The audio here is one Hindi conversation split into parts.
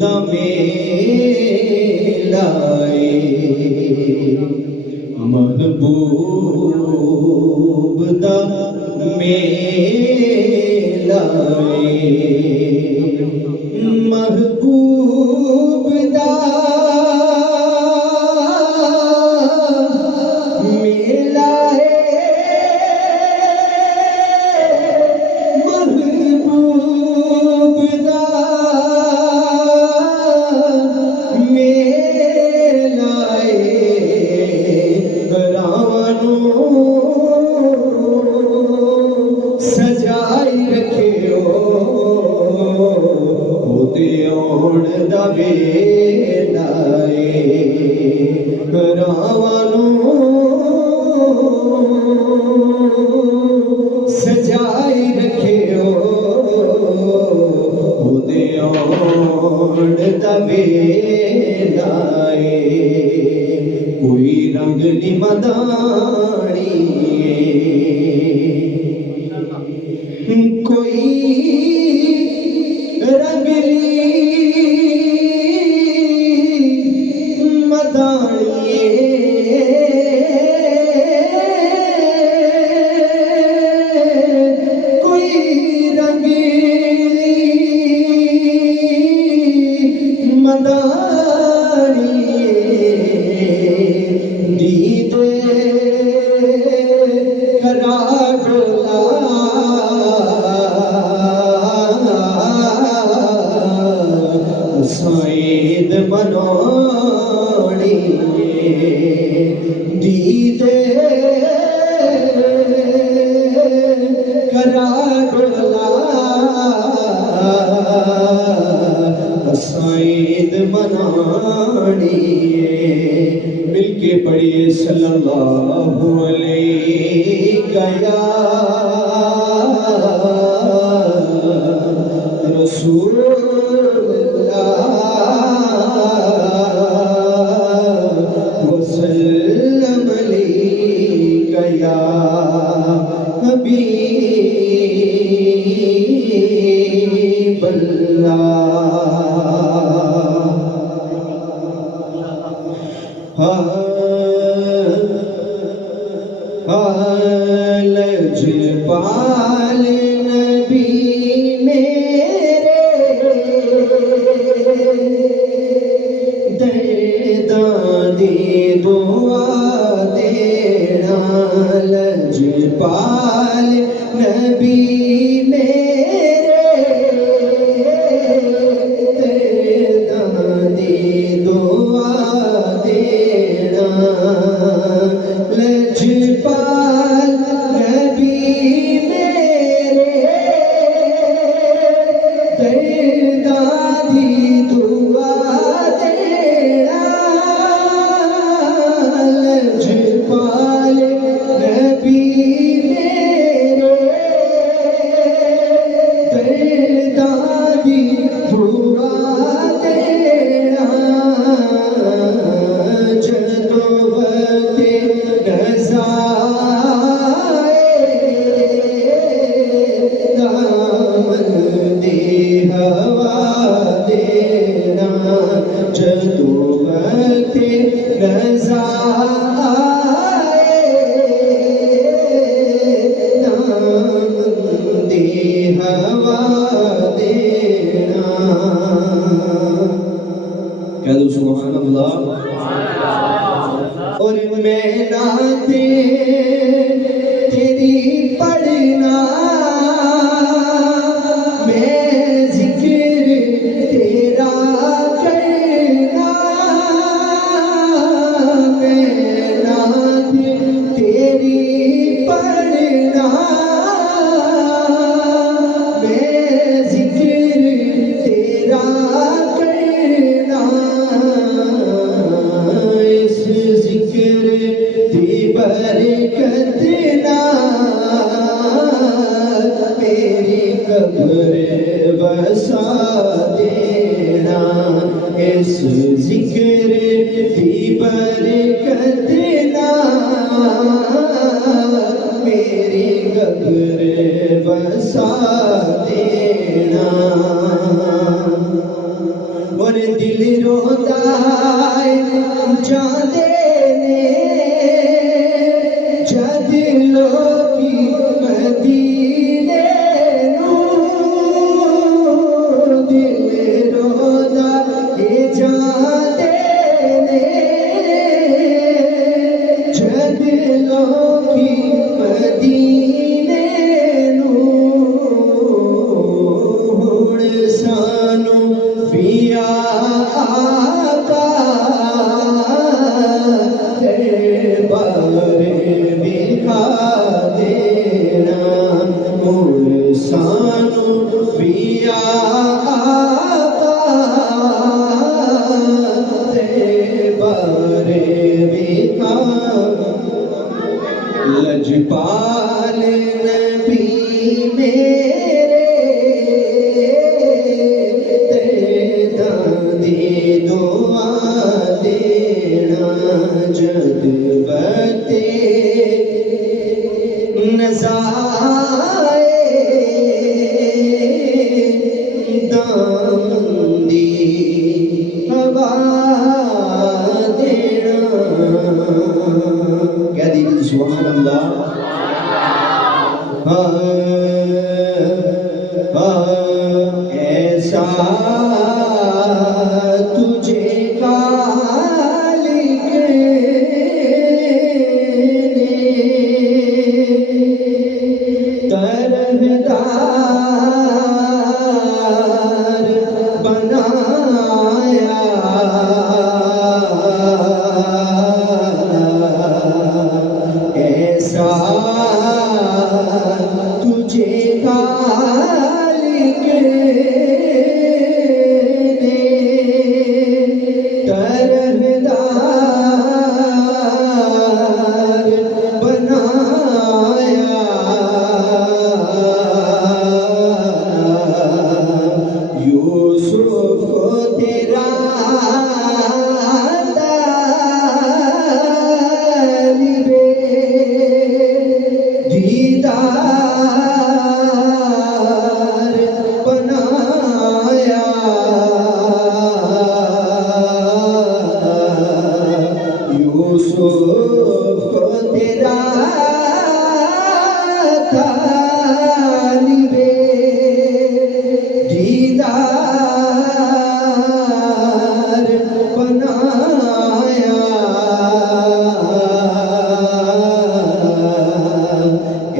दमे लाए महबूब दमे लाए महबूब दा मिलाए महबूब दा मिलाए रावणू सजाई रखियो आउण दा वेला रावणू सजाई रखियो आउण दा वेला कोई रंग नी मदानी कोई रंगली मदानी कोई रंगली मदानी दीदे कराडला सईद मनोड़ी दीदे कराडला सईद मनाड़ी मिलके पढ़िए सल्लल्लाहु अलैहि या रसूल वसल्लम अलैका या हबीब लजपाल नबी मेरे दर्दां दी दुआ देना लजपाल नबी मेरे दर्दां दी दुआ देना लजपाल नबी मेरे दर्दां दी दुआ देना लजपाल नबी मेरे दर्दां दी दुआ देना जदों वक्त दामन दी हवा देना जदों वक्त दामन दी हवा देना कह दो सुभान अल्लाह और मैं नाते तेरी पढ़ना मैं जिक्र तेरा करना मैं नाते तेरी पढ़ना मैं जिक्र तेरा करना इस जिक्र दी बरकत ना मेरी कब्र बसा देना इस जिक्र दी बरकत ना मेरी कब्र बसा देना। दिल रोता है जादे ने जद लोकी मदीने नू दिल रोता है जादे ने जद लोकी मदीने नू हुण सानू पिया आका बारे दिखा देना मुड़ सानू पिया आका बारे दिखा लजपाल नबी मेरे दादी दुआ देना जद बते नज़ाए दामंदी हवा देना। कह दीजिए सुभान अल्लाह। ऐसा तुझे खालिक ने तरहदार बनाया ऐसा तुझे खालिक ने तरहदार बनाया यूसुफ को तेरा तालिबे दीदार बनाया यूसुफ को तेरा तालिबे दीदार बनाया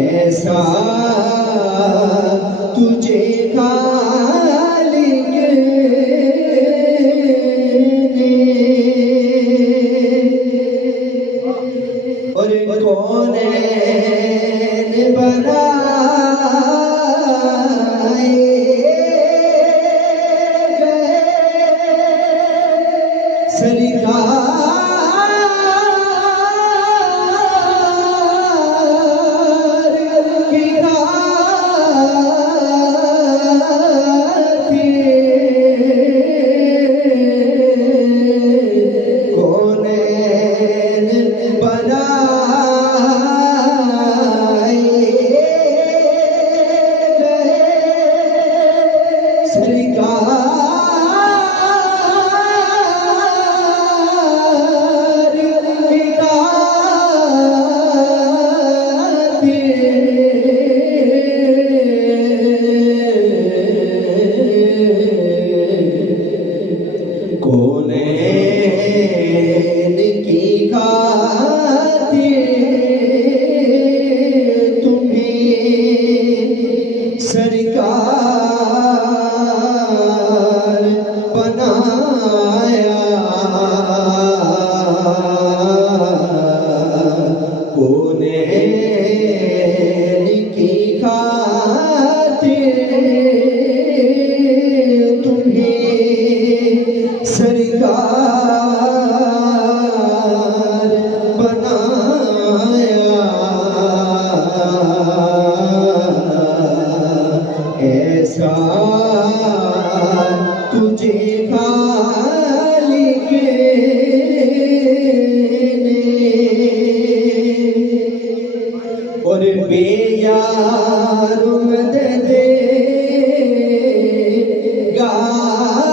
ऐसा तुझे खालिक ने और कौनैन बनाए गए सरकार की खातिर कौनैन बनाए गए सरकार की खातिर कौनैन की खातिर तुम्हें सरकार बनाया कौनैन की खातिर तुम्हें सरकार बनाया ऐसा तुझे खालिक ने और बेयार मदद गार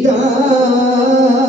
दीदार